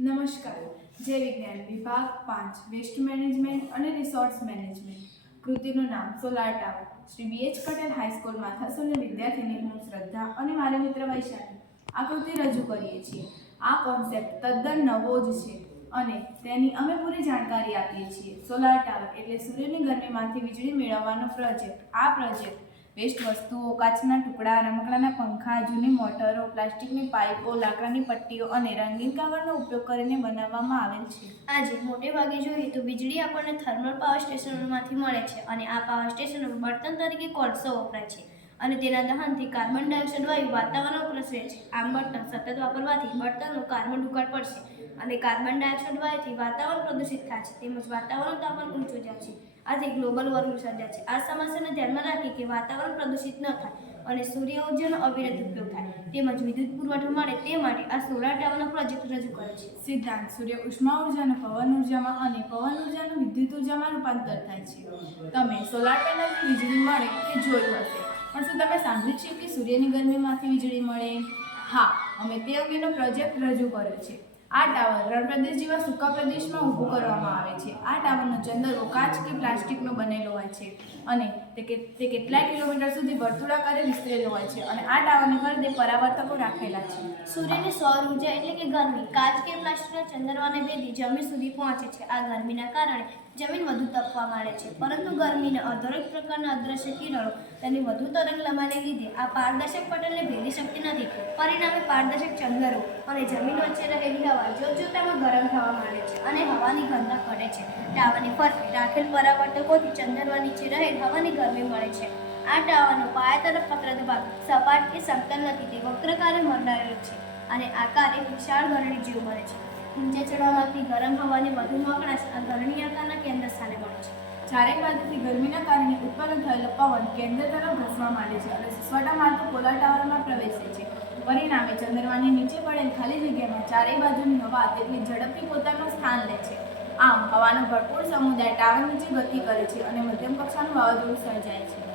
નમસ્કાર. જય વિજ્ઞાન વિભાગ 5 વેસ્ટ મેનેજમેન્ટ અને રિસોર્સ મેનેજમેન્ટ. કૃતિનું નામ solar tower. Shri BH Patel high school માથાસુની વિદ્યાર્થીની હું શ્રદ્ધા અને મારી મિત્ર વૈશાલી આ કૃતિ રજૂ કરીએ છીએ. આ કોન્સેપ્ટ તદ્દન નવો જ છે અને તેની અમે પૂરી જાણકારી આપીએ છીએ. સોલાર ટાવર એટલે સૂર્યની ગરમીમાંથી વીજળી મેળવવાનો પ્રોજેક્ટ. આ પ્રોજેક્ટ વેસ્ટ વસ્તુઓ, કાચના ટુકડા, રમકડાના પંખા, જૂની મોટરો, પ્લાસ્ટિકની પાઇપો, લાકડાની પટ્ટીઓ અને રંગીન કાગળનો ઉપયોગ કરીને બનાવવામાં આવેલ છે. આજે મોટે ભાગે જોઈએ તો વીજળી આપણને થર્મલ પાવર સ્ટેશનોમાંથી મળે છે અને આ પાવર સ્ટેશનો બળતણ તરીકે કોલસો વપરાય છે અને તેના દહનથી કાર્બન ડાયોક્સાઇડ વાયુ વાતાવરણમાં પ્રસરે છે. આમ બળતણ સતત વાપરવાથી બળતણનું કાર્બન ઉકાળ પડશે અને કાર્બન ડાયોક્સાઇડ વાયુથી વાતાવરણ પ્રદૂષિત થાય છે તેમજ વાતાવરણ તાપમાન ઊંચું જાય છે. આથી ગ્લોબલ વોર્મિંગ સર્જાય છે. આ સમસ્યાને ધ્યાનમાં રાખી કે વાતાવરણ પ્રદૂષિત ન થાય અને સૂર્ય ઉર્જાનો અવિરત ઉપયોગ થાય તેમજ વિદ્યુત પુરવઠો મળે તે માટે આ સોલાર ટાવરનો પ્રોજેક્ટ રજૂ કરે છે. સિદ્ધાંત: સૂર્ય ઉષ્મા ઉર્જાનું પવન ઉર્જામાં અને પવન ઉર્જાનું વિદ્યુત ઉર્જામાં રૂપાંતર થાય છે. તમે સોલાર પેનલથી વીજળી મળે તે જોયું હશે, પણ શું તમે સાંભળ્યું છે કે સૂર્યની ગરમીમાંથી વીજળી મળે? હા, અમે તે અંગેનો પ્રોજેક્ટ રજૂ કર્યો છે. આ ટાવર રણ પ્રદેશ જેવા સૂકા પ્રદેશમાં ઊભું કરવામાં આવે છે. આ ટાવરનો ચંદરો કાચ કે પ્લાસ્ટિકનો બનેલો હોય છે અને તે કેટલાય કિલોમીટર સુધી વર્તુળાકારે વિસ્તરેલો હોય છે અને આ ટાવરને ફરતે પરાવર્તકો રાખેલા છે. સૂર્યની સૌર ઉર્જા એટલે કે ગરમી કાચ કે પ્લાસ્ટિકના ચંદરવાને ભેદી જમીન સુધી પહોંચે છે. આ ગરમીના કારણે જમીન વધુ તપવા માંડે છે, પરંતુ ગરમીના અઢળક પ્રકારના અદ્રશ્ય કિરણો તેની વધુ તરંગ લંબાઈને લીધે આ પારદર્શક પટલને ભેદી શકતી નથી. પરિણામે પારદર્શક ચંદરો અને જમીન વચ્ચે રહેલી હવા જોતજોતામાં ગરમ થવા માંડે છે અને હવાની ઘનતા ઘટે છે. ટાવરની ફરતે રાખેલ પરાવર્તકોથી ચંદરવા નીચે રહેલ હવાની ગરમી મળે છે. આ ટાવરનો પાયા તરફ પતરતો ભાગ સપાટ કે સમતલ નથી, તે વક્રકારે મંડાયેલો છે અને આકાર એક વિશાળ ગરણી જેવું બને છે. ઊંચે ચડવા માંગતી ગરમ હવાની વધુ મોકળાશ આ ગરણી આકારના કેન્દ્ર સ્થાને મળે છે. ચારે બાજુથી ગરમીના કારણે ઉત્પન્ન થયેલો પવન કેન્દ્ર તરફ ધસવા માંડે છે અને સૂસવાટા મારતો સોલાર ટાવરમાં પ્રવેશે છે. પરિણામે ચંદ્રમાની નીચે પડેલ ખાલી જગ્યામાં ચારેય બાજુની હવા તેટલી ઝડપથી પોતાનું સ્થાન લે છે. આમ હવાનો ભરપૂર સમુદાય ટાવર નીચે ગતિ કરે છે અને મધ્યમ કક્ષાનું વાવાઝોડું સર્જાય છે.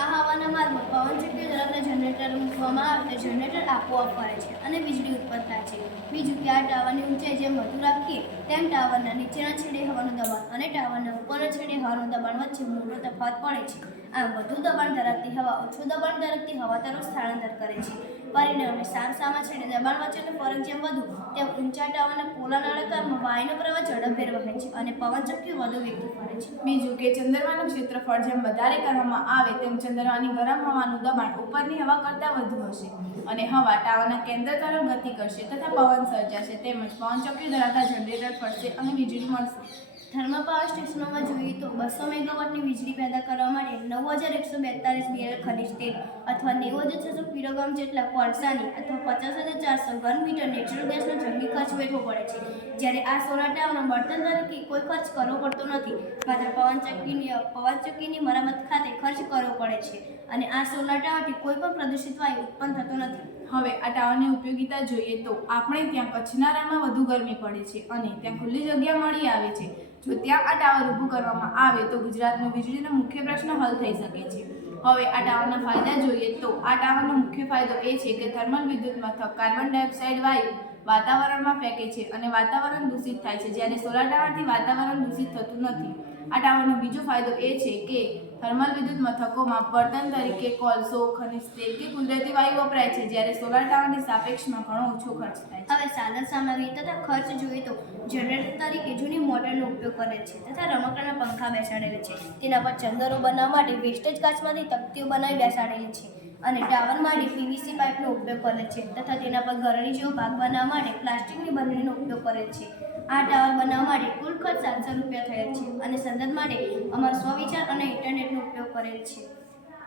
આ હવાના માર્ગમાં પવનચક્કી ઝડપના જનરેટર મૂકવામાં આવે તો જનરેટર આપોઆપ ફરે છે અને વીજળી ઉત્પન્ન થાય છે. બીજું કે આ ટાવરની ઊંચાઈ જેમ વધુ રાખીએ તેમ ટાવરના નીચેના છેડે હવાનું દબાણ અને ટાવરના ઉપરના છેડે હવાનું દબાણ વચ્ચે મોટો તફાવત પડે છે. આમ વધુ દબાણ ધરાવતી હવા ઓછું દબાણ ધરાવતી હવા તરફ સ્થળાંતર કરે છે. પરિણામે સામસામા છેડે દબાણ વચ્ચેનો ફરક જેમ વધુ તેમ ઊંચા ટાવરના પોલા નળાકારમાં વાયુનો પ્રવાહ ઝડપભેર વહે છે અને પવનચક્કી વધુ વેગથી ફરે છે. બીજું કે ચંદ્રમાનું ક્ષેત્રફળ જેમ વધારે કરવામાં આવે તેમ ચંદ્રમાની ગરમ હવાનું દબાણ ઉપરની હવા કરતાં વધુ હશે અને હવા ટાવરના કેન્દ્ર તરફ ગતિ કરશે તથા પવન સર્જાશે તેમજ પવનચક્કી ધરાવતા જનરેટર ફરશે અને વીજળી મળશે. થર્મલ પાવર સ્ટેશનોમાં જોઈએ તો 200 મેગાવોટની વીજળી પેદા કરવા માટે 9142 બેરલ ખનિજ તેલ અથવા 90600 કિલોગ્રામ જેટલા કોલસાની અથવા 50400 ઘન મીટર નેચરલ ગેસનો જંગી ખર્ચ વેઠવો પડે છે. જ્યારે આ સોલાર ટાવરના બળતણ તરીકે કોઈ ખર્ચ કરવો પડતો નથી, માત્ર પવનચક્કીની મરામત ખાતે ખર્ચ કરવો પડે છે અને આ સોલાર ટાવરથી કોઈ પણ પ્રદૂષિત વાયુ ઉત્પન્ન થતો નથી. હવે આ ટાવરની ઉપયોગિતા જોઈએ તો આપણે ત્યાં કચ્છના રણમાં વધુ ગરમી પડે છે અને ત્યાં ખુલ્લી જગ્યા મળી આવે છે. જો ત્યાં આ ટાવર ઊભું કરવામાં આવે તો ગુજરાતનો વીજળીનો મુખ્ય પ્રશ્ન હલ થઈ શકે છે. હવે આ ટાવરના ફાયદા જોઈએ તો આ ટાવરનો મુખ્ય ફાયદો એ છે કે થર્મલ વિદ્યુત મથક કાર્બન ડાયોક્સાઇડ વાયુ વાતાવરણમાં ફેંકે છે અને વાતાવરણ દૂષિત થાય છે, જ્યારે સોલાર ટાવરથી વાતાવરણ દૂષિત થતું નથી. આ ટાવરનો બીજો ફાયદો એ છે કે થર્મલ વિદ્યુત મથકોમાં બળતણ તરીકે કોલસો, ખનિજ તેલ કે કુદરતી વાયુ વપરાય છે, જ્યારે સોલાર ટાવરની સાપેક્ષમાં ઘણો ઓછો ખર્ચ થાય છે. હવે સાધન સામગ્રી તથા ખર્ચ જોઈએ તો જનરેટર તરીકે જૂની મોટરનો ઉપયોગ કરે છે તથા રમકડાના પંખા બેસાડેલા છે. તેના પર ચંદરો બનાવવા માટે વેસ્ટેજ કાચમાંથી તકતીઓ બનાવી બેસાડેલી છે અને ટાવર માટે PVC પાઇપનો ઉપયોગ કરે છે તથા તેના પર ગરણી જેવો ભાગ બનાવવા માટે પ્લાસ્ટિકની બરણીનો ઉપયોગ કરે છે. આ ટાવર બનાવવા માટે કુલ ખર્ચ 700 રૂપિયા થયેલ છે અને સંદર્ભ માટે અમારો સ્વવિચાર અને ઇન્ટરનેટનો ઉપયોગ કરેલ છે.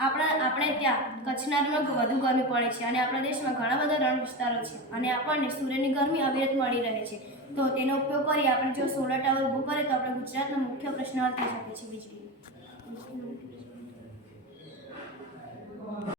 આપણે ત્યાં કચ્છના રણમાં વધુ ગરમી પડે છે અને આપણા દેશમાં ઘણા બધા રણ વિસ્તારો છે અને આપણને સૂર્યની ગરમી અવિરત મળી રહે છે. તો તેનો ઉપયોગ કરી આપણે જો સોલાર ટાવર ઊભું કરે તો આપણે ગુજરાતનો મુખ્ય પ્રશ્ન હલ થઈ શકે છે, વીજળી.